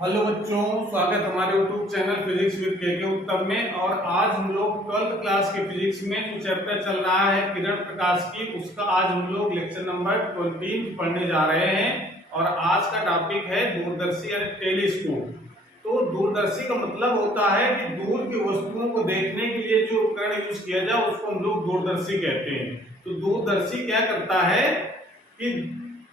Hello बच्चों, स्वागत हमारे यूट्यूब चैनल फिजिक्स विद के उत्तम में। और आज हम लोग 12th क्लास के फिजिक्स में जो चैप्टर चल रहा है किरण प्रकाश की, उसका आज हम लोग लेक्चर नंबर 20 पढ़ने जा रहे हैं। और आज का टॉपिक है दूरदर्शी यानी टेलीस्कोप। तो दूरदर्शी का मतलब होता है कि दूर की वस्तुओं को देखने के लिए जो उपकरण यूज किया जाए उसको हम लोग दूरदर्शी कहते हैं। तो दूरदर्शी क्या करता है कि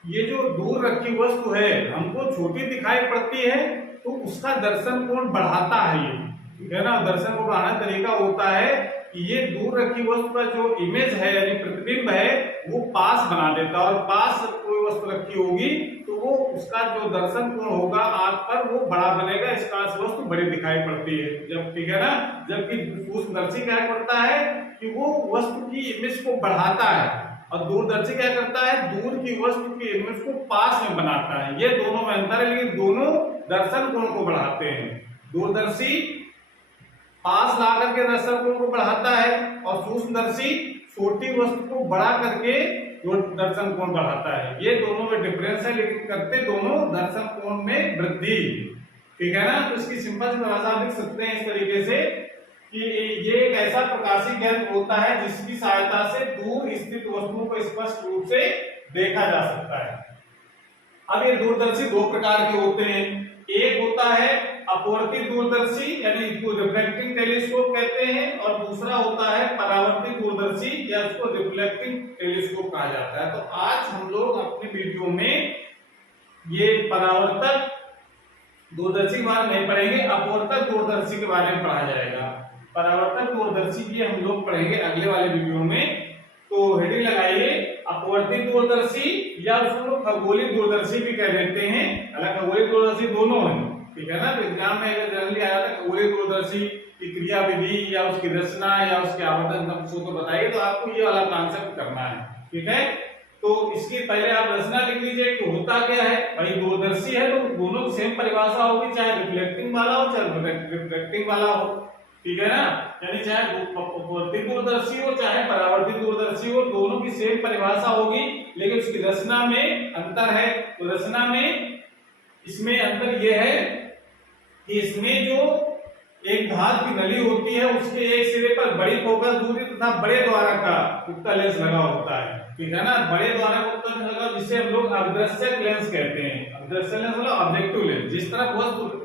ये जो दूर रखी वस्तु है हमको छोटी दिखाई पड़ती है, तो उसका दर्शन कोण बढ़ाता है ये, ठीक है ना। दर्शन को बढ़ाने का तरीका होता है कि ये दूर रखी वस्तु का जो इमेज है यानी प्रतिबिंब है वो पास बना देता है। और पास कोई वस्तु रखी होगी तो वो उसका जो दर्शन कोण होगा आंख पर वो बड़ा बनेगा, इस कारण से वस्तु बड़ी दिखाई पड़ती है जब, ठीक है ना। जबकि सूक्ष्मदर्शी क्या करता है कि वो वस्तु की इमेज को बढ़ाता है, और दूरदर्शी क्या करता है दूर की वस्तु की इमेज को पास में बनाता है। ये दोनों में अंतर है, लेकिन दोनों दर्शन कोण को बढ़ाते हैं। दूरदर्शी पास ला करके दर्शन कोण को बढ़ाता है और सूक्ष्मदर्शी छोटी वस्तु को बड़ा करके दर्शन कोण बढ़ाता है। ये दोनों में डिफरेंस है, लेकिन करते दोनों दर्शन कोण में वृद्धि, ठीक है ना। तो इसकी सिंपल सी परिभाषा आप लिख सकते हैं इस तरीके से कि ये एक ऐसा प्रकाशीय यंत्र होता है जिसकी सहायता से दूर स्थित वस्तुओं को स्पष्ट रूप से देखा जा सकता है। अब ये दूरदर्शी दो प्रकार के होते हैं। एक होता है अपवर्तित दूरदर्शी यानी इसको रिफ्लेक्टिंग टेलीस्कोप कहते हैं, और दूसरा होता है परावर्तित दूरदर्शी या उसको रिफ्लेक्टिंग टेलीस्कोप कहा जाता है। तो आज हम लोग अपने वीडियो में ये परावर्तक दूरदर्शी के बारे में नहीं पढ़ेंगे, अपवर्तक दूरदर्शी के बारे में पढ़ा जाएगा। परावर्तक दूरदर्शी की हम लोग पढ़ेंगे अगले वाले वीडियो में। तो हेडिंग लगाइए अपवर्तित दूरदर्शी, या उसको खगोलीय दूरदर्शी भी कह देते हैं। हालांकि खगोलीय दूरदर्शी दोनों है, ठीक है ना। तो एग्जाम में अगर जनरली आया था खगोलीय दूरदर्शी की क्रिया विधि या उसकी रचना या उसके आवर्तन को बताइए, तो आपको ये वाला कॉन्सेप्ट करना है, ठीक है। तो इसकी पहले आप रचना लिख लीजिए कि होता क्या है। भाई दूरदर्शी है तो दोनों की सेम परिभाषा होगी, चाहे रिफ्लेक्टिंग वाला हो चाहे रिफ्रैक्टिंग वाला हो, ठीक है ना। यानी चाहे अपवर्तित दूरदर्शी हो चाहे परावर्तित दूरदर्शी हो, दोनों की सेम परिभाषा होगी, लेकिन उसकी रचना में अंतर है। तो रचना में इसमें अंतर यह है कि इसमें जो एक धातु की नली होती है उसके एक सिरे पर बड़ी फोकस दूरी तथा बड़े द्वारा का उत्तल लेंस लगा होता है, ठीक है ना। बड़े द्वारा का उत्तल लेंस लगा जिसे हम लोग अदृश्य लेंस कहते हैं। अदृश्य लेंस मतलब ऑब्जेक्टिव लेंस, जिस तरफ वस्तु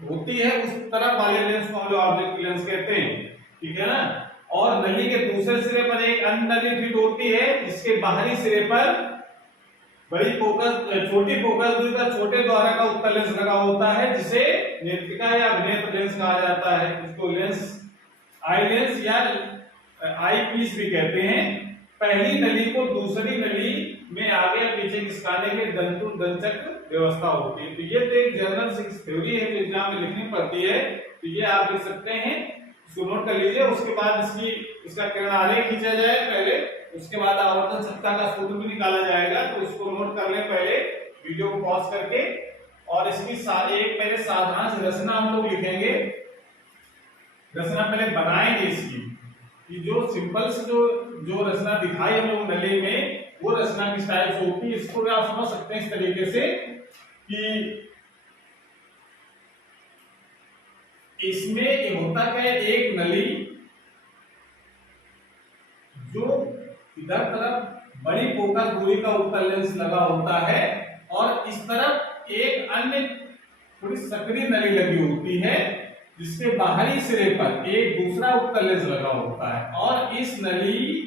होती है उस तरफ वाले लेंस को हम लोग ऑब्जेक्टिव लेंस कहते हैं, ठीक है ना। और नली के दूसरे सिरे पर एक अन्य नली फिट होती है जिसके बाहरी सिरे पर बड़ी फोकस छोटी फोकस दूरी का छोटे द्वारा का उत्तल लेंस लगा होता है, जिसे नेत्रिका या नेत्र लेंस कहा जाता है। इसको लेंस आई लेंस या आई पीस भी कहते हैं। पहली नली को दूसरी नली में आगे पीछे खिसकाने के दंतु दंचक व्यवस्था होती है। तो ये तो एक जनरल थ्योरी है जो एग्जाम में लिखनी पड़ती है, तो ये आप लिख सकते हैं, इसको नोट कर लीजिए। उसके बाद इसका किरण आरेख खींचा जाए पहले, उसके बाद आवर्तन सत्ता का सूत्र भी निकाला जाएगा। तो इसको नोट कर लें पहले वीडियो को पॉज करके, और इसकी एक पहले साधारण सी रचना हम लोग लिखेंगे। रचना पहले बनाएंगे इसकी, कि जो सिंपल से जो रचना दिखाई हम लोग नली में वो रचना किस टाइप से होती है, इसको आप समझ सकते हैं इस तरीके से कि इसमें होता क्या है, एक नली जो इधर तरफ बड़ी फोकस दूरी का उत्तल लेंस लगा होता है, और इस तरफ एक अन्य थोड़ी सक्रिय नली लगी होती है जिसके बाहरी सिरे पर एक दूसरा उत्तल लेंस लगा होता है। और इस नली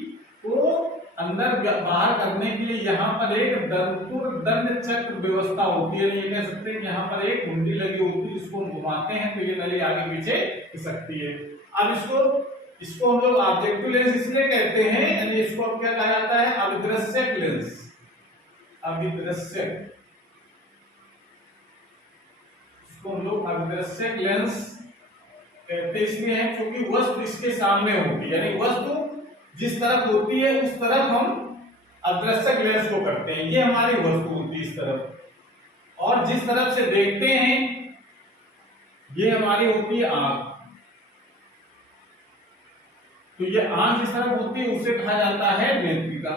को अंदर बाहर करने के लिए यहाँ पर एक दंड चक्र व्यवस्था होती है। ये कह सकते हैं कि यहाँ पर एक कुंडी लगी होती है, जिसको हम घुमाते हैं तो ये नली आगे पीछे खिसकती है। अब इसको हम लोग ऑब्जेक्टिव लेंस इसलिए कहते हैं, यानी इसको अब क्या कहा जाता है, अविदृश्यक लेंस। अविदृश्यक, इसको हम लोग अविदृश्यक लेंस कहते इसलिए हैं क्योंकि वस्तु इसके सामने होती है, यानी वस्तु जिस तरफ होती है उस तरफ हम अदृश्यक लेंस को करते हैं। ये हमारी वस्तु होती है इस तरफ, और जिस तरफ से देखते हैं ये हमारी होती है आंख। तो ये आंख जिस तरफ होती है उसे कहा जाता है नेत्रिका।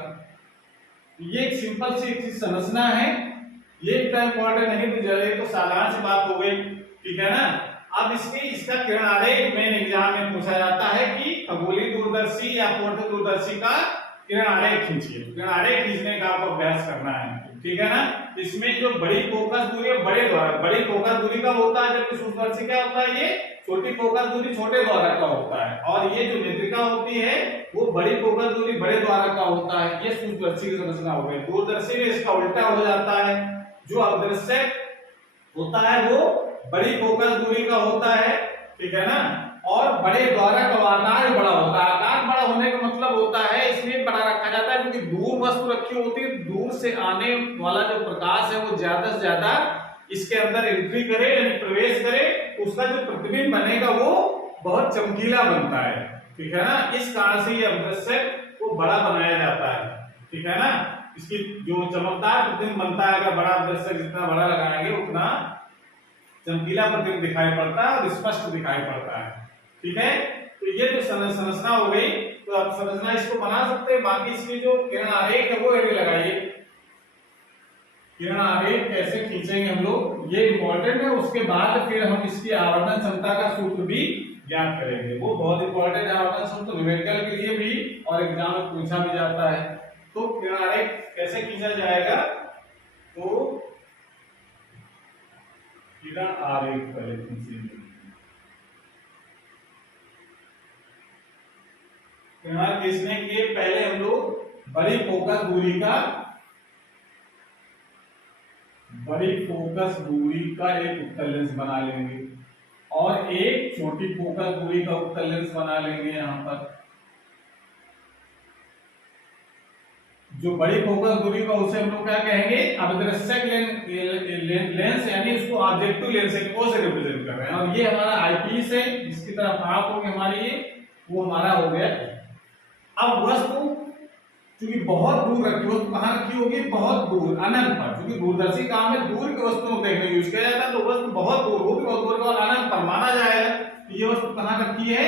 ये एक सिंपल सी एक संरचना है ये इतना इंपॉर्टेंट नहीं तो चले, तो साधारण सी बात हो गई, ठीक है ना। अब इसका किरण आरेख मेन एग्जाम में पूछा जाता है कि खगोलीय दूरदर्शी या पूर्ण दूरदर्शी का किरण आरेख खींचिए। किरण आरेख खींचने का आपको अभ्यास करना है, ठीक है ना। इसमें जो बड़ी फोकस दूरी है बड़े द्वारा, बड़ी फोकस दूरी का होता है, जबकि सूक्ष्मदर्शी क्या होता है, ये छोटी फोकस दूरी छोटे द्वारा का होता है। और ये जो नेत्रिका होती है वो बड़ी फोकस दूरी बड़े द्वारा का होता है। ये सूक्ष्मदर्शी की संरचना हो गई। दूरदर्शी में इसका उल्टा हो जाता है, जो अदृश्य होता है वो बड़ी फोकस दूरी का होता है, ठीक है ना। और बड़े द्वारा का आकार बड़ा होता है। आकार बड़ा होने का मतलब होता है इसलिए बड़ा रखा जाता है क्योंकि दूर वस्तु रखी होती है, दूर से आने वाला जो प्रकाश है वो ज्यादा से ज्यादा इसके अंदर एंट्री करे यानी प्रवेश करे, उसका जो प्रतिबिंब बनेगा वो बहुत चमकीला बनता है, ठीक है ना। इस कारण से ये अदृश्य को बड़ा बनाया जाता है, ठीक है ना। इसकी जो चमकदार प्रतिबिंब बनता है, अगर बड़ा अदृश्य जितना बड़ा लगाएंगे उतना चमकीला प्रतिबिंब दिखाई पड़ता है और स्पष्ट दिखाई पड़ता है, ठीक है। तो ये जो संरचना हो गई, तो आप संरचना इसको बना सकते हैं। बाकी इसकी जो किरण आरेख है वो भी लगाइए। किरण आरेख कैसे खींचेंगे हम लोग, ये इंपॉर्टेंट है। उसके बाद फिर हम इसकी आवर्धन क्षमता का सूत्र भी ज्ञात करेंगे, वो बहुत इंपॉर्टेंट है। आवर्धन सूत्र न्यूमेरिकल के लिए भी और एग्जाम में पूछा भी जाता है। तो किरण आरेख कैसे खींचा जाएगा, तो किरण आरेख पहले खींचेंगे। किरण आरेख खींचने के पहले हम लोग बड़ी फोकस दूरी का एक उत्तल लेंस बना लेंगे और एक छोटी फोकस दूरी का उत्तल लेंस बना लेंगे। यहां पर जो बड़ी फोकस दूरी का उसे हम लोग क्या कहेंगे, अवदृश्यक लेंस, यानी उसको ऑब्जेक्टिव लेंस से रिप्रेजेंट कर रहे हैं। और ये हमारा आईपीस है जिसकी तरफ आप होंगे हमारी, ये वो हमारा हो गया। अब वस्तु क्योंकि बहुत दूर रखी, वस्तु कहां रखी होगी, बहुत दूर अनंत पर। क्योंकि दूरदर्शी काम में दूर की वस्तुओं को देखने यूज किया जाता है, तो वस्तु बहुत दूर होगी, बहुत दूर का अनंत पर माना जाएगा। तो ये वस्तु कहां रखी है,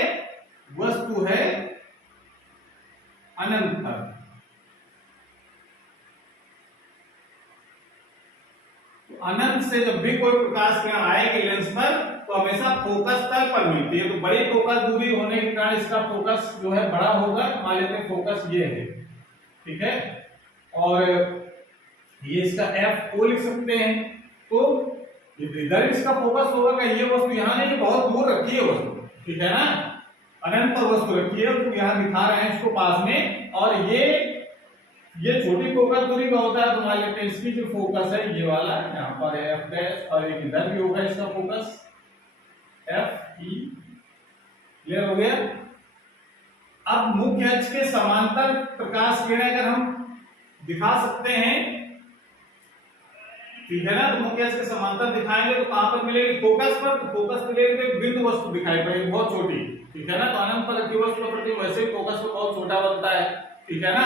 वस्तु है अनंत पर। अनंत से जब भी कोई प्रकाश किरण आएगी लेंस पर तो हमेशा फोकस तल पर मिलती है। तो बड़ी फोकस दूरी होने के कारण इसका फोकस जो है बड़ा होगा। मान लेते हैं फोकस ये है, ठीक है, और ये इसका एफ ओ लिख सकते हैं। तो इधर इसका फोकस होगा कि ये वस्तु यहाँ नहीं, बहुत दूर रखी है वस्तु, ठीक है ना, अनंत पर वस्तु रखी है। तो यहाँ दिखा रहे हैं इसको पास में, और ये छोटी फोकस दूरी का होता है। तो मान लेते हैं इसकी जो फोकस है ये वाला यहाँ पर है एफ डैश, और एक इधर भी होगा इसका फोकस एफ ई। क्लियर हो गया। अब मुख्य अक्ष के समांतर प्रकाश किरण अगर हम दिखा सकते हैं, ठीक है ना, तो मुख्य अक्ष के समांतर दिखाएंगे तो कहां पर मिलेगी, फोकस पर। तो फोकस मिलेगी तो एक बिंदु वस्तु दिखाई पड़ेगी बहुत छोटी, ठीक है ना। तो अनंत पर रखी वस्तु का प्रतिबिंब वैसे फोकस पर बहुत छोटा बनता है, ठीक है ना।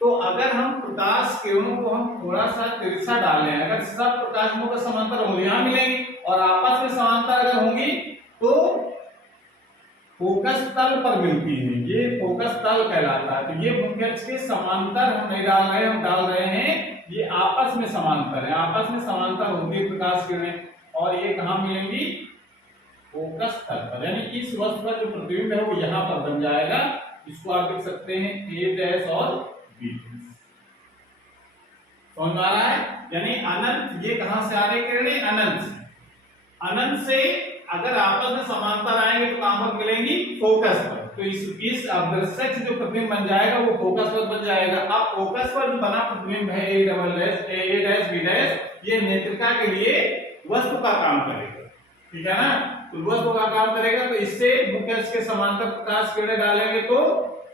तो अगर हम प्रकाश किरणों को हम थोड़ा सा तिरछा डालें, अगर सब प्रकाशों का समांतर होंगे यहां मिलेंगी और आपस में समांतर अगर होंगी तो फोकस तल पर मिलती है, ये फोकस तल कहलाता है। तो ये मुख्य अक्ष के समांतर हम नहीं डाल रहे, हम डाल रहे हैं ये आपस में समांतर है। आपस में समांतर होती है प्रकाश किरणें, और ये कहां मिलेंगी, फोकस तल पर। यानी इस वस्तु का जो प्रतिबिंब है वो यहां पर बन जाएगा। इसको आप लिख सकते हैं ए डैश और बी। समझ आ रहा है। यानी अनंत, ये कहां से आ रही किरणें, अनंत से। अनंत से अगर आपस में समांतर आएंगे तो कहां पर मिलेंगी, फोकस पर। तो इस अदृश्यक से जो प्रतिबिंब बन जाएगा वो फोकस पर बन जाएगा। अब फोकस पर जो बना प्रतिबिंब है A double dash A dash B dash, ये नेत्रिका के लिए वस्तु का काम करेगा, ठीक है ना। तो वस्तु का काम करेगा, तो इससे मुख्य अक्ष के समांतर प्रकाश किरणें डालेंगे तो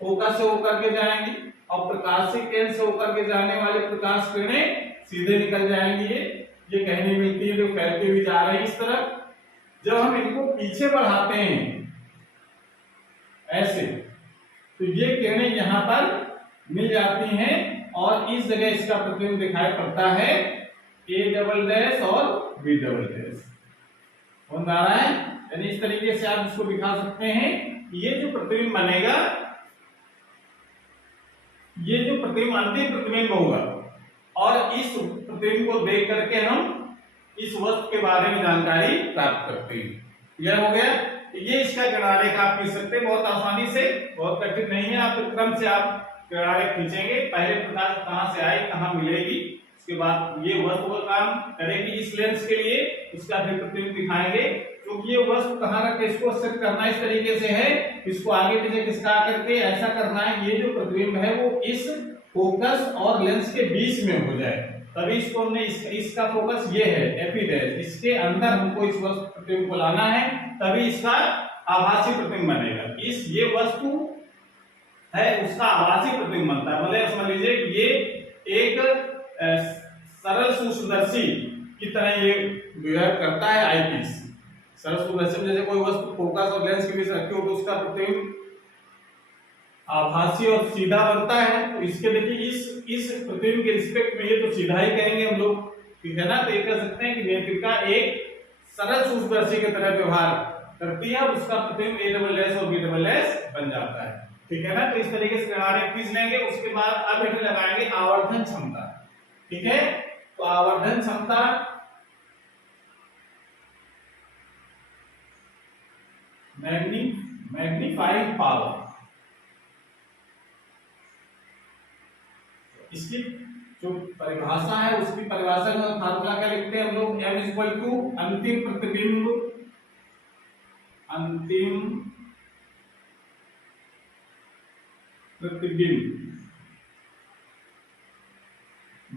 फोकस से होकर के जाएंगी, और प्रकाशीय केंद्र से होकर के जाने वाले प्रकाश किरणें सीधे निकल जाएंगी। ये कहनी मिलती है जो फैलते हुए जा रही है इस तरफ। जब हम इनको पीछे बढ़ाते हैं ऐसे, तो ये किरणें यहां पर मिल जाती हैं और इस जगह इसका प्रतिबिंब दिखाई पड़ता है ए डबल डैश और बी डबल डैश। समझ आ रहा है। यानी इस तरीके से आप इसको दिखा सकते हैं। ये जो प्रतिबिंब बनेगा, ये जो प्रतिबिंब अंतिम प्रतिबिंब होगा, और इस प्रतिबिंब को देख करके हम इस वस्तु के बारे में जानकारी प्राप्त करते हैं। क्लियर हो गया? ये इसका किनारे आप खींच सकते हैं बहुत आसानी से, बहुत कठिन नहीं है। आप क्रम से आप किनारे खींचेंगे, पहले प्रकाश कहां से आई कहां मिलेगी, उसके बाद ये वस्तु का काम करेगी इस लेंस के लिए, उसका फिर प्रतिबिंब दिखाएंगे। क्योंकि ये वस्तु कहां रख के इसको सेट करना इस तरीके से है, इसको आगे पीछे खिसका करके ऐसा करना है ये जो प्रतिबिंब है वो इस फोकस और लेंस के बीच में हो जाए, तभी इसको हमने इसका फोकस ये है एपिडेस, इसके अंदर हमको इस वस्तु प्रतिबिंब को लाना है, तभी इसका आभासी प्रतिबिंब बनेगा। इस ये वस्तु है उसका आभासी प्रतिबिंब बनता है। मतलब समझ लीजिए कि ये एक सरल सूक्ष्मदर्शी की तरह ये बिहेव करता है आईपीस। सरल सूक्ष्मदर्शी में जैसे कोई वस्तु फोकस और लेंस के बीच रखी हो तो उसका प्रतिबिंब आभासी और सीधा बनता है। तो इसके देखिए इस प्रतिबिंब के रिस्पेक्ट में ये तो सीधा ही कहेंगे हम लोग, ठीक है ना। तो ये कह सकते हैं कि नेत्रिका एक सरल सूक्ष्मदर्शी की तरह व्यवहार करती है और उसका प्रतिबिंब ए डबल एस और बी डबल एस बन जाता है, ठीक है ना। तो इस तरीके से किनारे खींच लेंगे। उसके बाद अब इसे लगाएंगे आवर्धन क्षमता, ठीक है। तो आवर्धन क्षमता मैग्नीफाइंग पावर, इसकी जो परिभाषा है उसकी परिभाषा में फार्मूला क्या लिखते हैं हम लोग, m इक्वल टू अंतिम प्रतिबिंब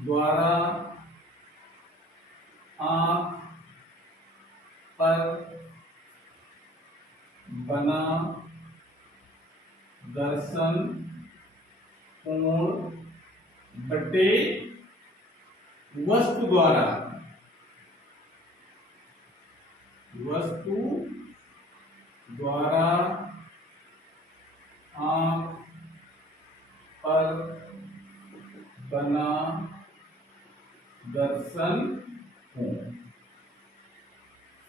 द्वारा आंख पर बना दर्शन कोण बटे वस्तु द्वारा आंख पर बना दर्शन कोण।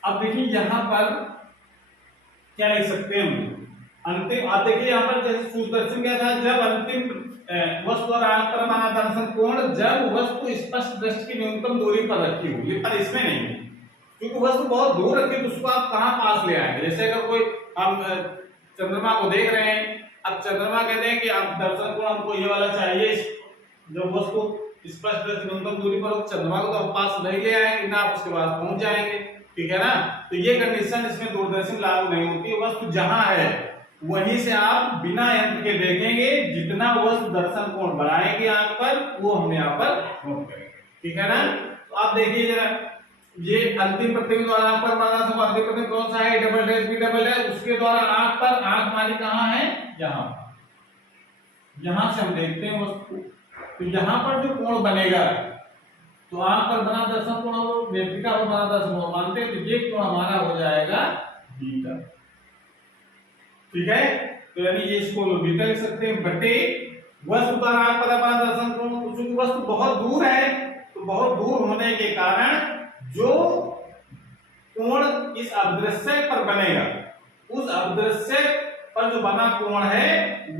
अब देखिए यहां पर क्या लिख सकते हैं हम, अंतिम। आप देखिए यहां पर जैसे सूक्ष्मदर्शी क्या था, जब अंतिम वस्तु और आंख पर बना दर्शन कोण जब वस्तु स्पष्ट दृष्टि की न्यूनतम दूरी पर रखी हो, ये पर इसमें नहीं है क्योंकि वस्तु बहुत दूर रखी तो उसको आप कहां पास ले आएंगे। जैसे अगर कोई हम चंद्रमा को देख रहे हैं, अब चंद्रमा कहते हैं कि आप दर्शन कोण हमको ये वाला चाहिए, जब वस्तु स्पष्ट दृष्टि न्यूनतम दूरी पर हो चंद्रमा को तो आप पास नहीं ले आएंगे ना, आप उसके पास पहुंच जाएंगे, ठीक है ना। तो ये कंडीशन इसमें दूरदर्शी लागू नहीं होती है। वस्तु जहां है वहीं से आप बिना यंत्र के देखेंगे, जितना वस्तु दर्शन कोण बढ़ाएंगे आंख पर वो हम यहाँ पर नोट करेंगे, ठीक है ना। तो आप देखिए जरा, ये अंतिम प्रतिबिंब द्वारा आंख पर बना सब अंतिम प्रतिबिंब कौन सा है, double dash B double dash, उसके द्वारा आंख पर, आंख हमारी कहाँ है, यहाँ, यहां से हम देखते हैं वस्तु। तो यहाँ पर जो कोण बनेगा तो आंख पर बना दर्शन कोण और नेत्रिका पर बना दर्शन कोण मानते हैं, तो ये कोण हमारा हो जाएगा बीटा, ठीक है। तो यानी ये इसको बीटा लिख सकते हैं बटे वस्तु द्वारा आंख पर बना दर्शन कोण। चूंकि वस्तु बहुत दूर है तो बहुत दूर होने के कारण जो कोण इस अदृश्य पर बनेगा, उस अदृश्य पर जो बना कोण है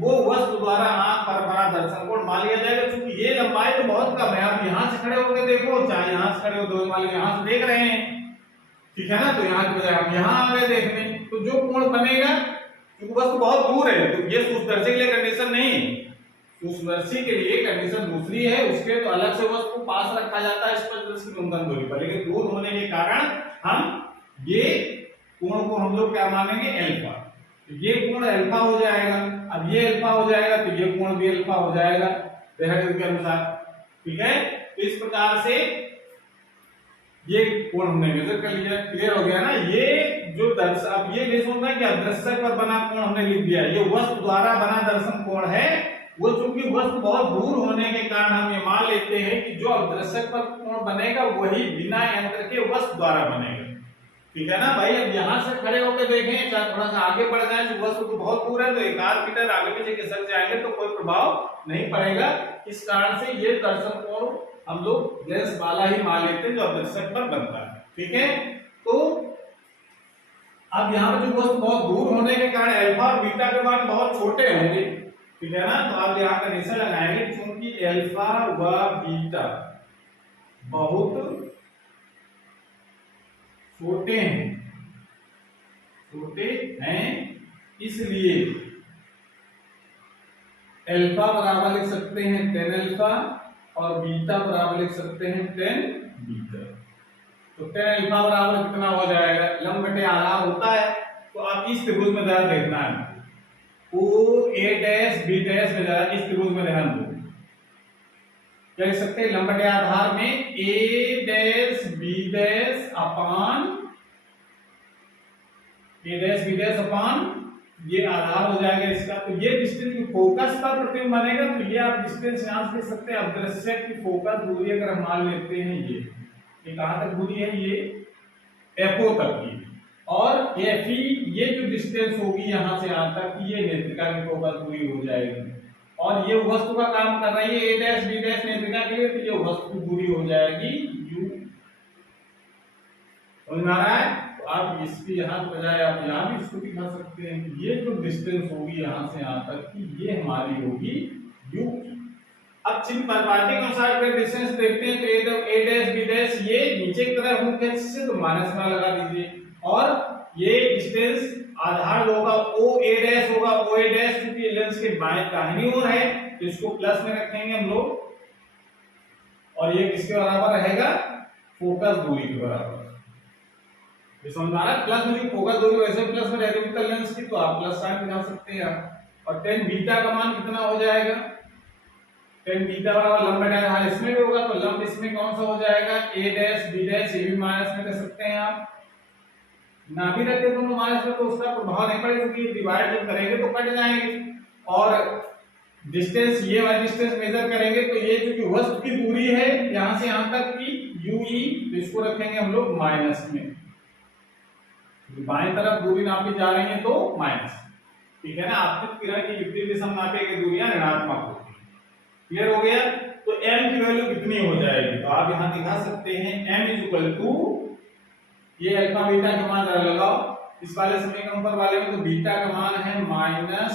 वो वस्तु द्वारा आंख पर बना दर्शन कोण मान लिया जाएगा। क्योंकि ये लंबाई तो बहुत कम है, आप यहां से खड़े होकर देखो चाहे यहां से खड़े हो, दो मान लो यहां से देख रहे हैं, ठीक है ना। तो यहां के बजाय हम यहां आ गए देखने, तो जो कोण बनेगा क्योंकि वस्तु बहुत दूर है तो ये सूक्ष्मदर्शी के लिए कंडीशन नहीं है, सूक्ष्मदर्शी के लिए कंडीशन दूसरी है, उसके तो अलग से वस्तु पास रखा जाता है स्पष्ट दृष्टि की न्यूनतम दूरी पर, लेकिन दूर होने के कारण हम ये कोण को हम लोग क्या मानेंगे, अल्फा। तो ये कोण अल्फा हो जाएगा, अब ये अल्फा हो जाएगा तो ये कोण भी अल्फा हो जाएगा ग्रहण के अनुसार, ठीक है। तो इस प्रकार से ये कोण हमने मेजर कर लिया, क्लियर हो गया ना। ये जो दर्शन, अब ये नहीं सुनना कि अदृश्य पर बना कोण हमने लिख दिया, ये वस्तु द्वारा बना दर्शन कोण है। वो चूंकि वस्तु बहुत दूर होने के कारण हम ये मान लेते हैं कि जो अदृश्य पर कोण बनेगा वही बिना यंत्र के वस्तु द्वारा बनेगा, ठीक है ना भाई। अब यहाँ से खड़े होकर देखें, चाहे थोड़ा सा आगे बढ़ जाए, जो वस्तु तो बहुत दूर है तो 1 मीटर आगे पीछे खिसक जाएंगे तो कोई प्रभाव नहीं पड़ेगा। इस कारण से ये दर्शन कोण हम लोग लेंस वाला ही मान लेते हैं जो अदृश्य पर बनता है, ठीक है। तो अब यहाँ पर जो वस्तु बहुत दूर होने के कारण अल्फा और बीटा के मान बहुत छोटे होंगे, ठीक है ना। तो आप यहाँ का निशान लगाएंगे, चूंकि अल्फा व बीटा बहुत छोटे हैं इसलिए अल्फा बराबर लिख सकते हैं 10 अल्फा और बीटा बराबर लिख सकते हैं 10 बीटा। तो 10 अल्फा बराबर कितना हो जाएगा, लंब बटे आधार होता है। तो आप इस त्रिभुज में जरा देखना है, ओ ए डैश बी डैश में जरा इस त्रिभुज में ध्यान दो। क्या लिख सकते हैं, लंब बटे आधार में ए डैश बी डैश अपान ए डैश बी डैश अपान ये आधार हो जाएगा इसका। तो ये डिस्टेंस फोकस पर प्रतिबिंब बनेगा। तो ये आप डिस्टेंस यहां से देख सकते हैं। अब दृश्य की फोकस दूरी अगर हम मान लेते हैं ये कहां तक दूरी है, ये FO तक की, और FE ये जो डिस्टेंस होगी यहां से यहां तक, ये नेत्रिका की फोकस दूरी हो जाएगी। और ये वस्तु का काम कर रही है ए डैश बी डैश नेत्रिका के लिए, तो ये वस्तु दूरी हो जाएगी U। समझ में आ रहा है? तो आप इसकी यहाँ बजाय आप यहाँ भी इसको दिखा सकते हैं कि ये जो डिस्टेंस होगी यहाँ से यहाँ तक की, ये हमारी होगी U। अब चिन्ह परिपाटी के अनुसार अगर डिस्टेंस देखते हैं तो ए डैश बी डैश ये नीचे की तरफ मुख्य एक्सिस से, तो माइनस में लगा दीजिए। और ये डिस्टेंस आधार होगा ओ ए डैश होगा, ओ ए डैश क्योंकि लेंस के बाएं दाहिनी ओर है तो इसको प्लस में रखेंगे हम लोग, और ये किसके बराबर रहेगा, फोकस दूरी के बराबर। ये समझ आ रहा है? प्लस में फोकस दूरी वैसे प्लस में रहती है लेंस की, तो आप प्लस साइन बना सकते हैं। और 10 बीटा का मान कितना हो जाएगा, 10 बीटा बराबर लंब बटे आधार इसमें भी होगा, तो लंब इसमें कौन सा हो जाएगा, ए डैश बी डैश, ये भी माइनस में कर सकते हैं आप। ना भी रखते तो माइनस में तो उसका प्रभाव नहीं पड़ेगा क्योंकि डिवाइड जब करेंगे तो कट जाएंगे। और डिस्टेंस ये वाली डिस्टेंस मेजर करेंगे तो ये जो वस्तु की दूरी है यहां से यहां तक की UE, तो इसको रखेंगे हम लोग माइनस में। बाएं तरफ दूरी नापी जा रही है तो माइनस, ठीक है ना। आपतित किरण की विपरीत दिशा में नापी गई दूरियां ऋणात्मक होती है। क्लियर हो गया? तो m की वैल्यू कितनी हो जाएगी, तो आप यहां दिखा सकते हैं m इक्वल टू, ये अल्फा बीटा का मान जरा लगाओ इस वाले समीकरण पर वाले में, तो बीटा का मान है minus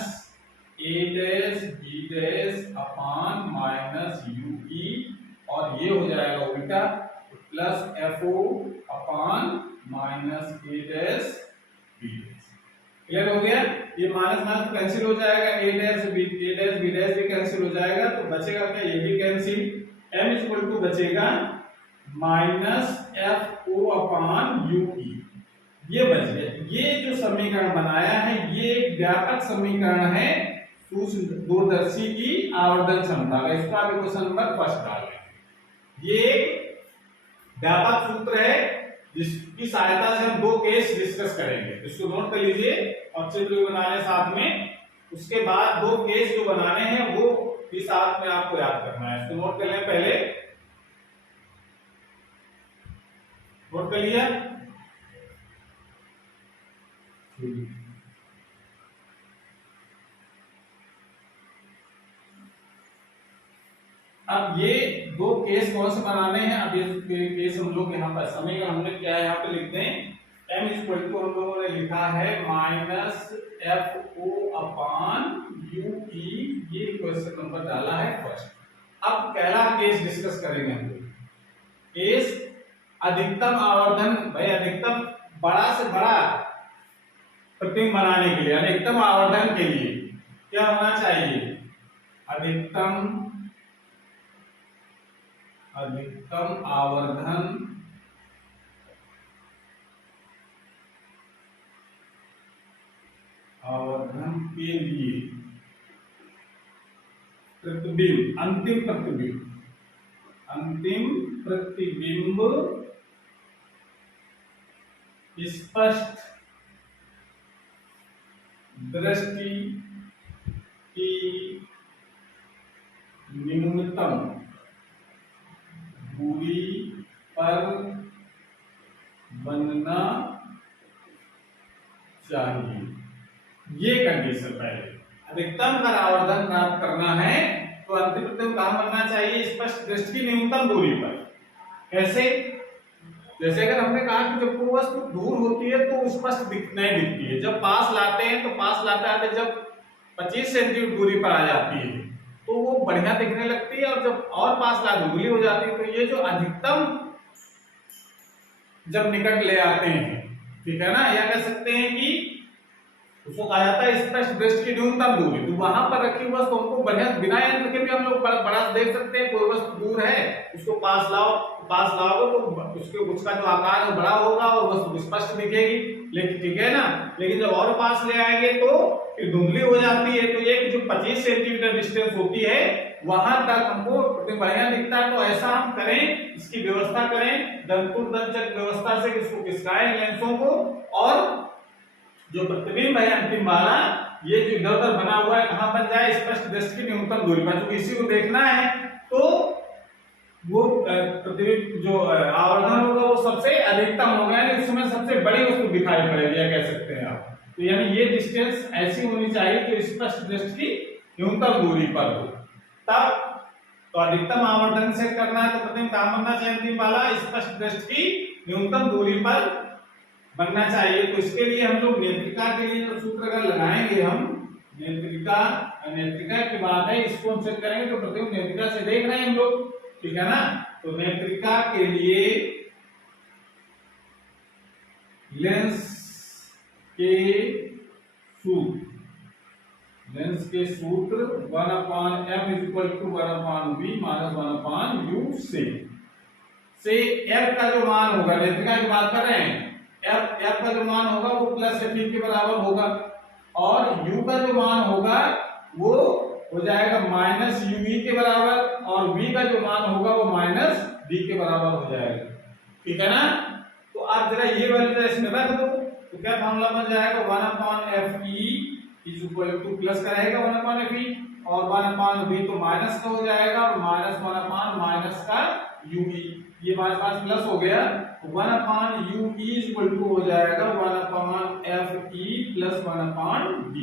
A dash B dash upon minus UE, और ये हो जाएगा उल्टा plus FO upon minus A dash B dash. Clear हो गया? ये माइनस माइनस कैंसिल हो जाएगा, ए डैश बी डैश भी कैंसिल हो जाएगा, तो बचेगा क्या, ये भी कैंसिल। m इक्वल टू बचेगा माइनस FO अपान UE, ये बच गया। ये जो समीकरण बनाया है ये एक व्यापक समीकरण है दूरदर्शी की आवर्धन क्षमता का। इसको आप क्वेश्चन नंबर 1 डाल लेंगे। ये व्यापक सूत्र है जिसकी सहायता से हम 2 केस डिस्कस करेंगे। इसको नोट कर लीजिए और चित्र भी बनाने साथ में। उसके बाद 2 केस जो बनाने हैं वो भी साथ में आपको याद करना है। इसको नोट कर लें, पहले नोट कर लिया। अब ये 2 केस कौन से बनाने हैं, अब ये केस हम लोग यहाँ पर समीकरण हमने क्या है यहाँ पे लिखते हैं। m इक्वल टू हम लोगों ने लिखा है माइनस FO अपान UE, ये क्वेश्चन नंबर डाला है फर्स्ट। अब पहला केस डिस्कस करेंगे हम लोग। केस अधिकतम आवर्धन, भाई अधिकतम बड़ा से बड़ा प्रतिबिंब बनाने के लिए, अधिकतम आवर्धन के लिए क्या होना चाहिए, अधिकतम आवर्धन के लिए प्रतिबिंब, अंतिम प्रतिबिंब स्पष्ट दृष्टि की न्यूनतम दूरी पर बनना चाहिए। ये कंडीशन पहले, अधिकतम का आवर्धन प्राप्त करना है तो अंतिम प्रतिबिंब कहां बनना चाहिए, स्पष्ट दृष्टि की न्यूनतम दूरी पर। कैसे? जैसे अगर हमने कहा कि जब कोई वस्तु दूर होती है तो स्पष्ट नहीं दिखती है, जब पास लाते हैं तो पास लाते आते जब 25 सेंटीमीटर दूरी पर आ जाती है तो वो बढ़िया दिखने लगती है, और जब और पास ला धुंधली हो जाती है। तो ये जो अधिकतम जब निकट ले आते हैं, ठीक है ना, या कह सकते हैं कि उसको कहा जाता है स्पष्ट दृष्टि की न्यूनतम दूरी। तो वहां पर रखी वस्तु हमको बढ़िया बिना यंत्र के भी हम लोग बड़ा देख सकते हैं। कोई वस्तु दूर है, उसको पास लाओगे तो उसके उसका जो आकार है वो बड़ा होगा और वस्तु स्पष्ट दिखेगी। लेकिन ठीक है ना, लेकिन जब और पास ले आएंगे तो फिर धुंधली हो जाती है। तो ये जो 25 सेंटीमीटर डिस्टेंस होती है वहां तक हमको बढ़िया दिखता है। तो ऐसा हम करें, इसकी व्यवस्था करें दंतुरदंचक व्यवस्था से, इसको खिसकाएं लेंसों को, और जो प्रतिबिंब है अंतिम वाला, ये जो इधर उधर बना हुआ है कहां बन जाए, स्पष्ट दृष्टि की न्यूनतम दूरी पर। क्योंकि इसी को देखना है तो वो प्रतिबिंब जो आवर्धन होगा वो सबसे अधिकतम होगा, यानी उस समय सबसे बड़ी वस्तु दिखाई पड़ेगी, या कह सकते हैं आप। तो यानी ये डिस्टेंस ऐसी होनी चाहिए कि स्पष्ट दृष्टि की न्यूनतम दूरी पर हो। तब तो अधिकतम आवर्धन से करना है तो प्रतिबिंब कहां बनना चाहिए, अंतिम वाला स्पष्ट दृष्टि की न्यूनतम दूरी पर बनना चाहिए। तो इसके लिए हम लोग नेत्रिका के लिए जो सूत्र अगर लगाएंगे, हम नेत्रिका की बात है, इसको हम चेक करेंगे तो प्रतिबिंब नेत्रिका से देख रहे हैं हम लोग, ठीक है ना। तो नेत्रिका के लिए लेंस के सूत्र 1/m = 1/v - 1/u से f का जो मान होगा, नेत्रिका की बात कर रहे हैं, f का जो मान होगा वो प्लस f के बराबर होगा, और u का जो मान होगा वो हो जाएगा माइनस uv के बराबर, और v का जो मान होगा वो माइनस v के बराबर हो जाएगा, ठीक है ना। तो आप जरा ये वाली इसमें रख दो, तो क्या फॉर्मूला बन जाएगा, 1/fe = प्लस का रहेगा 1/fe, और 1/v तो माइनस का हो जाएगा, माइनस 1/माइनस का uv, ये पास प्लस हो गया, 1/ue हो जाएगा 1/fe + 1/v।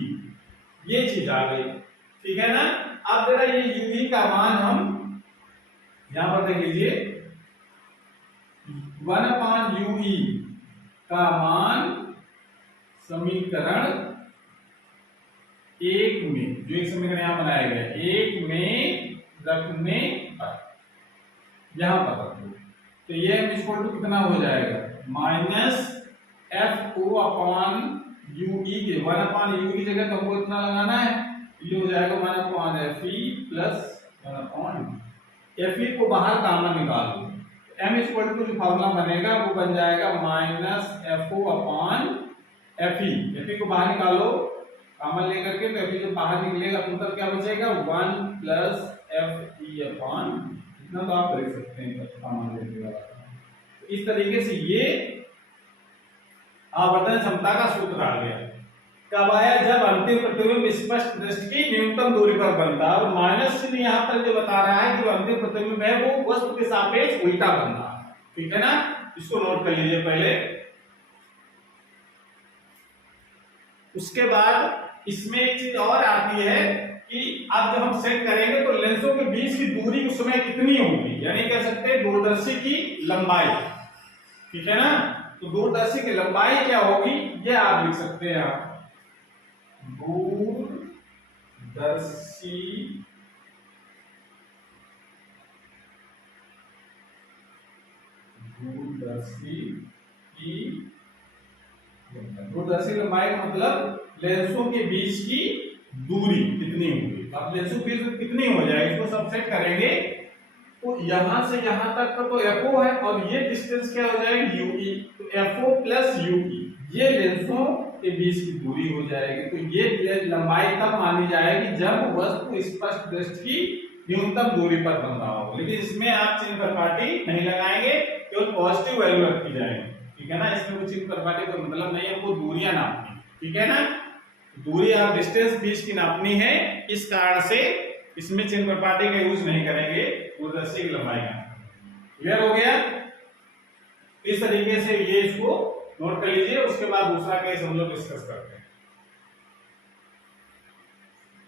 ये चीज आ गई, ठीक है ना। अब जरा ये uv का मान हम यहां पर देख लीजिए, 1/ue का मान समीकरण 1 में, जो एक समीकरण यहां बनाया गया 1 में रखने पर, यहां पर रखो, तो ये m = कितना हो जाएगा, -FO/UE के 1/U की जगह तो हमको इतना लगाना है, ये हो जाएगा 1/FE + 1/V। FE को बाहर कॉमन निकाल दो, m = जो फार्मूला बनेगा वो बन जाएगा -FO/FE। FE को बाहर निकालो कॉमन लेकर के, तो FE जो बाहर निकलेगा तो तब क्या बचेगा, 1 + FE/, इतना तो आप देख सकते हैं कॉमन लेकर। इस तरीके से ये आवर्धन क्षमता का सूत्र आ गया। कब आया, जब अंतिम प्रतिबिंब स्पष्ट दृष्टि की न्यूनतम दूरी पर बनता है, और माइनस चिन्ह यहाँ पर जो बता रहा है कि अंतिम प्रतिबिंब है वो वस्तु के सापेक्ष उल्टा बन रहा है, ठीक है ना। इसको नोट कर लीजिए पहले। उसके बाद इसमें एक चीज और आती है कि अब जब हम सेट करेंगे तो लेंसों के बीच की दूरी उस समय कितनी होगी, यानी कह सकते हैं दूरदर्शी की लंबाई, ठीक है ना। तो दूरदर्शी की लंबाई क्या होगी, ये आप लिख सकते हैं, आप दूरदर्शी लंबाई का मतलब लेंसों के बीच की दूरी कितनी होगी। अब लेंसों के बीच कितनी हो जाएगी, इसको सब सेट करेंगे, तो यहां से यहां तक का तो FO है, और ये डिस्टेंस क्या हो जाएगी, UE। तो FO + UE ये लेंसों के बीच की दूरी हो जाएगी। तो ये लंबाई तब मानी जाएगी जब वस्तु स्पष्ट दृष्टि की न्यूनतम दूरी पर बन रहा हो। लेकिन इसमें आप चिन्ह प्रपाटी नहीं लगाएंगे, केवल पॉजिटिव वैल्यू रखी जाएगी, ठीक है ना। इसमें कुछ चिन्ह प्रपाटी का मतलब नहीं है, हमको दूरियां नापनी, ठीक है ना। दूरी आप डिस्टेंस बीच की नापनी है, इस कारण से इसमें चिन्ह प्रपाटी का यूज नहीं करेंगे, दूरदर्शी की लंबाई का। क्लियर हो गया। इस तरीके से ये इसको नोट कर लीजिए। उसके बाद दूसरा केस हम लोग डिस्कस करते हैं।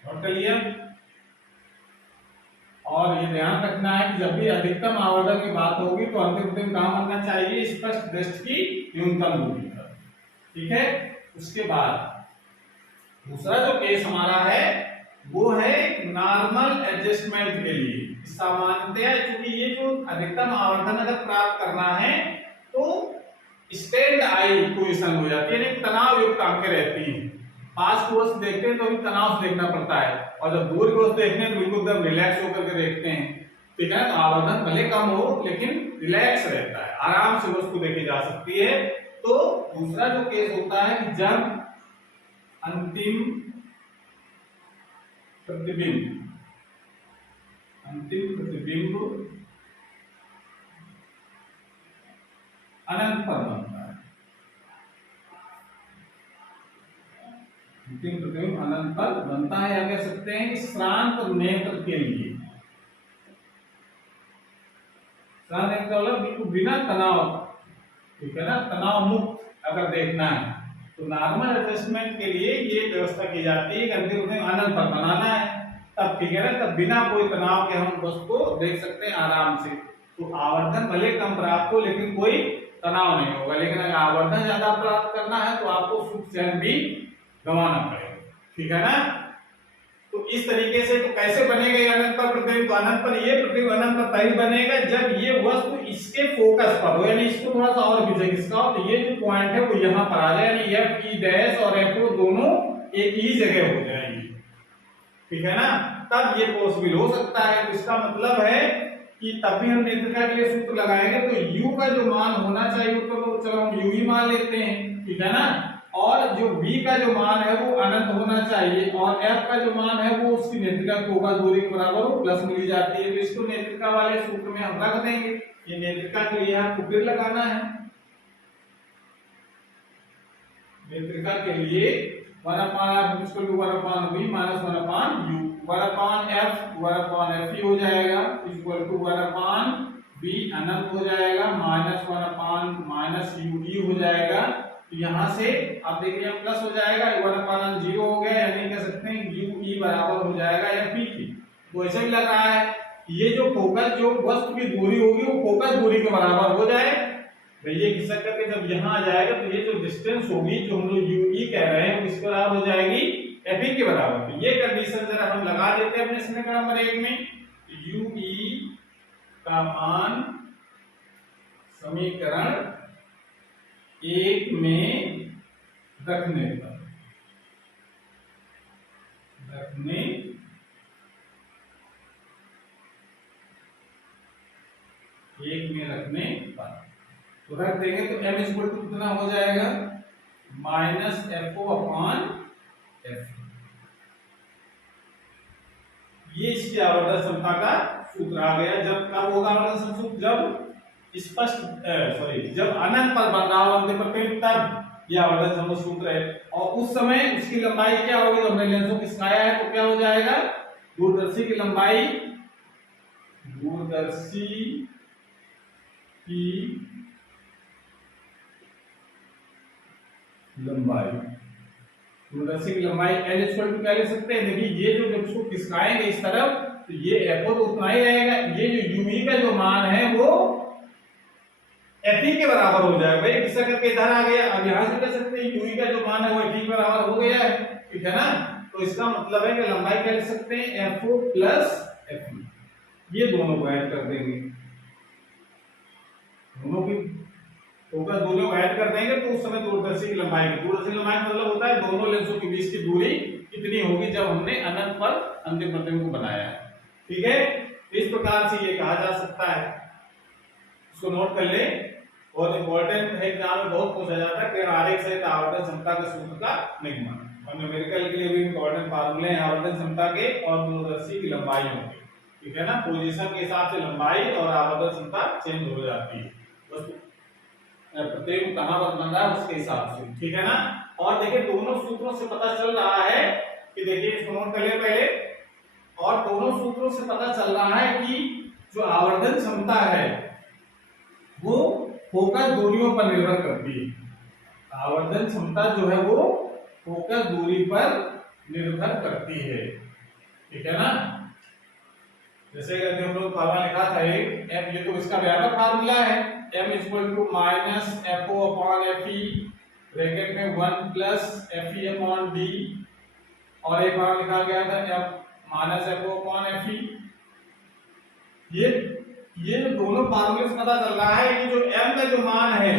नोट कर लिया। और ये ध्यान रखना है कि जब भी अधिकतम आवर्धन की बात होगी तो अंतिम प्रतिबिंब कहां बनना चाहिए, स्पष्ट दृष्टि की न्यूनतम दूरी पर, ठीक है। उसके बाद दूसरा जो केस हमारा है वो है नॉर्मल एडजस्टमेंट के लिए। सामान्यतया क्योंकि ये जो अधिकतम आवर्धन अगर प्राप्त करना है तो स्टैंड आई पोजीशन हो जाती है, यानी तनाव युक्त आंखें रहती हैं। पास की वस्तु देखते हैं तो भी तनाव से देखना पड़ता है, और जब दूर की वस्तु देखते हैं तो बिल्कुल एकदम रिलैक्स होकर के देखते हैं। ठीक है, तो आवर्धन भले कम हो लेकिन रिलैक्स रहता है, आराम से वस्तु देखी जा सकती है। तो दूसरा जो केस होता है कि जब अंतिम प्रतिबिंब अनंत पर बनता है, अंतिम प्रतिबिंब अनंत पर बनता है, या कह सकते हैं कि श्रांत नेत्र के लिए, श्रांत नेत्र मतलब बिल्कुल बिना तनाव, ठीक है ना, तनाव मुक्त अगर देखना है तो नॉर्मल एडजस्टमेंट के लिए ये व्यवस्था की जाती है कि अंतिम प्रतिबिंब अनंत पर बनाना है, तब ठीक है ना, तब बिना कोई तनाव के हम वस्तु को देख सकते हैं आराम से। तो आवर्धन भले कम प्राप्त हो लेकिन कोई तनाव नहीं होगा, लेकिन अगर आवर्धन ज्यादा प्राप्त करना है तो आपको सुख चैन भी गंवाना पड़ेगा, ठीक है ना। तो इस तरीके से तो कैसे बनेगा ये अनंत पर प्रतिबिंब? तो अनंत पर ये प्रतिबिंब अनंत पर तभी बनेगा जब ये वस्तु इसके फोकस पर हो, यानी इसको थोड़ा सा और पीछे खिसका हो, तो ये जो पॉइंट है वो यहाँ पर आ जाए, यानी एफ ई डैश और एफ ओ दोनों एक ही जगह हो जाएंगे, ठीक है ना, तब ये पॉसिबल हो सकता है। तो इसका मतलब है कि तभी हम नेत्रिका के लिए सूत्र लगाएंगे तो u का जो मान होना चाहिए तो चलो हम u ही मान लेते हैं, ठीक है ना, और जो v का जो मान है वो अनंत होना चाहिए, और f का जो मान है वो उसकी नेत्रिका फोकस दूरी के बराबर हो प्लस मिली जाती है। तो इसको नेत्रिका वाले सूत्र में हम रख देंगे, ये नेत्रिका के लिए आपको फिर लगाना है। नेत्रिका के लिए 1/f equal to 1/v minus 1/u, 1/f 1/f हो जाएगा इक्वल टू 1/v अनंत हो जाएगा माइनस 1/u हो जाएगा। तो यहाँ से आप देखिए प्लस हो जाएगा, 1/0 हो गया, यानी कह सकते हैं u बराबर हो जाएगा f की। तो ऐसे ही लग रहा है ये जो फोकस जो वस्तु की दूरी होगी वो फोकस दूरी के बराबर हो जाए, ये खिसक करके जब यहाँ आ जाएगा तो ये जो डिस्टेंस होगी जो हम लोग यूई कह रहे हैं इसके बराबर हो जाएगी एफ के बराबर। तो ये कंडीशन जरा हम लगा देते हैं अपने समीकरण नंबर 1 में, यूई का मान समीकरण 1 में रखने पर तो रख देंगे तो m इक्वल टू कितना हो जाएगा माइनस FO अपॉन F। ये इसकी आवर्धन क्षमता का सूत्र आ गया। जब कब होगा आवर्धन सूत्र? जब स्पष्ट जब अनंत पर बन रहा हो अंतिम प्रतिबिंब तब ये आवर्धन क्षमता सूत्र है, और उस समय उसकी लंबाई क्या होगी? तो हमने लेंसों को खिसकाया है तो क्या हो जाएगा, दूरदर्शी की लंबाई दूरदर्शी की लंबाई L इक्वल टू क्या ले सकते हैं? देखिए ये जो जब इसको खिसकाएंगे इस तरफ तो ये FO तो उतना ही रहेगा, ये जो UV का जो मान है वो FE के बराबर हो जाएगा। भाई खिसक करके इधर आ गया, अब यहां से कह सकते हैं UV का जो मान है वो FE के बराबर हो गया है, ठीक है ना। तो इसका मतलब है कि लंबाई क्या लिख सकते हैं FO प्लस FE, ये दोनों को ऐड कर देंगे, दोनों की फोकस दोनों को ऐड कर देंगे तो उस समय दूरदर्शी की लंबाई मतलब होता है दोनों लेंसों के बीच की दूरी कितनी होगी जब हमने अनंत पर अंतिम प्रतिबिंब को बनाया है, ठीक है। इस प्रकार से ये कहा जा सकता है, इसको नोट कर ले, बहुत इंपॉर्टेंट है, एग्जाम में बहुत पूछा जाता है कि आरेख सहित आवर्धन क्षमता के सूत्र का निगमन, और न्यूमेरिकल के लिए भी इंपॉर्टेंट फार्मूले हैं आवर्धन क्षमता के और दूरदर्शी की लंबाइयों के, ठीक है ना। पोजीशन के हिसाब से लंबाई और आवर्धन क्षमता चेंज हो जाती है, प्रतिबिंब कहां पर बन रहा है उसके हिसाब से, ठीक है ना। और देखिए दोनों सूत्रों से पता चल रहा है कि देखिए इसको नोट कर ले पहले, और दोनों सूत्रों से पता चल रहा है कि जो आवर्धन क्षमता है वो फोकस दूरियों पर निर्भर करती है। आवर्धन क्षमता जो है वो फोकस दूरी पर निर्भर करती है, ठीक है ना। जैसे कि हम लोग फार्मूला लिखा था ये तो इसका व्यापक फार्मूला है, m equal to minus FO upon FE bracket में 1 प्लस FE अपॉन D, और एक बार लिखा गया था F minus F O upon F E. ये जो दोनों फार्मूले से पता चल रहा है कि जो m का जो मान है,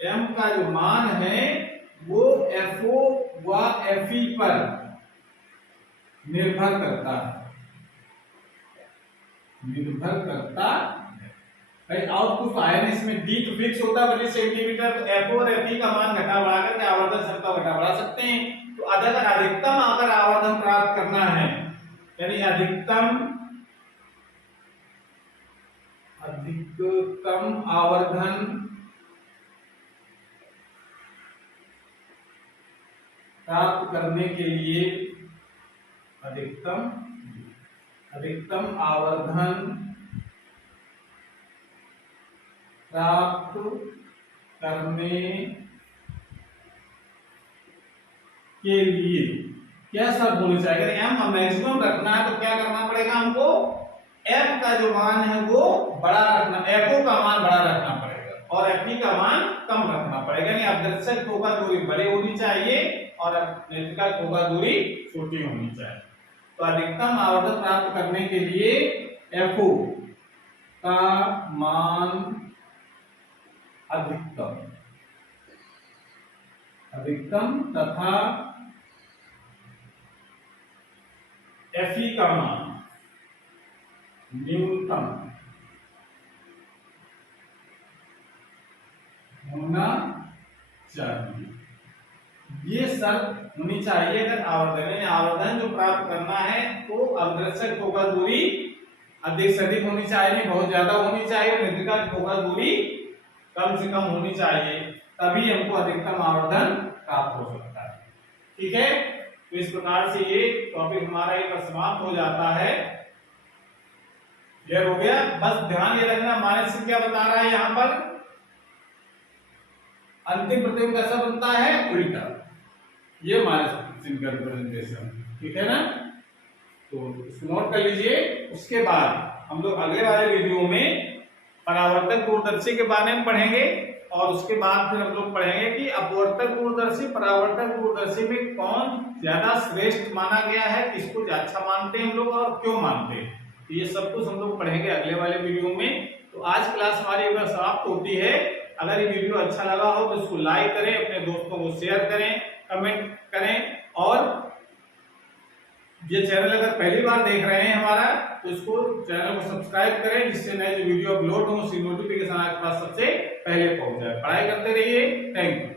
m का जो मान है वो FO व FE पर निर्भर करता है, निर्भर करता है। भाई और कुछ आया नहीं इसमें, d तो फिक्स होता है 25 सेंटीमीटर, तो FO और FE का मान घटा बढ़ा करके आवर्धन क्षमता घटा बढ़ा सकते हैं। तो अगर अधिकतम अगर आवर्धन प्राप्त करना है, यानी अधिकतम आवर्धन प्राप्त करने के लिए अधिकतम आवर्धन प्राप्त करने के लिए क्या सब होनी चाहिए? अगर m मैक्सिमम रखना है तो क्या करना पड़ेगा हमको? f का जो मान है वो बड़ा रखना, fo का मान बड़ा रखना पड़ेगा और fe का मान कम रखना पड़ेगा। यानी आदर्शक फोकस दूरी बड़ी होनी चाहिए और नेत्रिका फोकस दूरी छोटी होनी चाहिए। तो अधिकतम आवर्धन प्राप्त करने के लिए fo का मान अधिकतम तथा fe का मान न्यूनतम होना चाहिए। ये शर्त होनी चाहिए अगर आवर्धन जो प्राप्त करना है तो आदर्शक फोकस दूरी अधिक से अधिक होनी चाहिए, बहुत ज्यादा होनी चाहिए, नेत्रिका की फोकस दूरी कम से कम होनी चाहिए, तभी हमको अधिकतम आवर्धन प्राप्त हो सकता है। ठीक है, तो इस प्रकार से ये टॉपिक हमारा एक समाप्त हो जाता है। क्लियर हो गया? बस ध्यान ये रखना माइनस चिन्ह क्या बता रहा है यहाँ पर, अंतिम प्रतिबिंब कैसा बनता है? उल्टा। ये माइनस चिन्ह का रिप्रेजेंटेशन, ठीक है ना? तो इसको नोट कर लीजिए। उसके बाद हम लोग अगले वाले वीडियो में परावर्तक दूरदर्शी के बारे में पढ़ेंगे और उसके बाद फिर हम लोग पढ़ेंगे कि अपवर्तक दूरदर्शी परावर्तक दूरदर्शी में कौन ज्यादा श्रेष्ठ माना गया है, किसको अच्छा मानते हैं हम लोग और क्यों मानते हैं। तो ये सब कुछ हम लोग पढ़ेंगे अगले वाले वीडियो में। तो आज क्लास हमारी अगर समाप्त होती है। अगर ये वीडियो अच्छा लगा हो तो इसको लाइक करें, अपने दोस्तों को शेयर करें, कमेंट करें और ये चैनल अगर पहली बार देख रहे हैं हमारा तो इसको चैनल को सब्सक्राइब करें, जिससे नए जो वीडियो अपलोड हो उसकी नोटिफिकेशन आपके पास सबसे पहले पहुंच जाए। पढ़ाई करते रहिए। Thank you.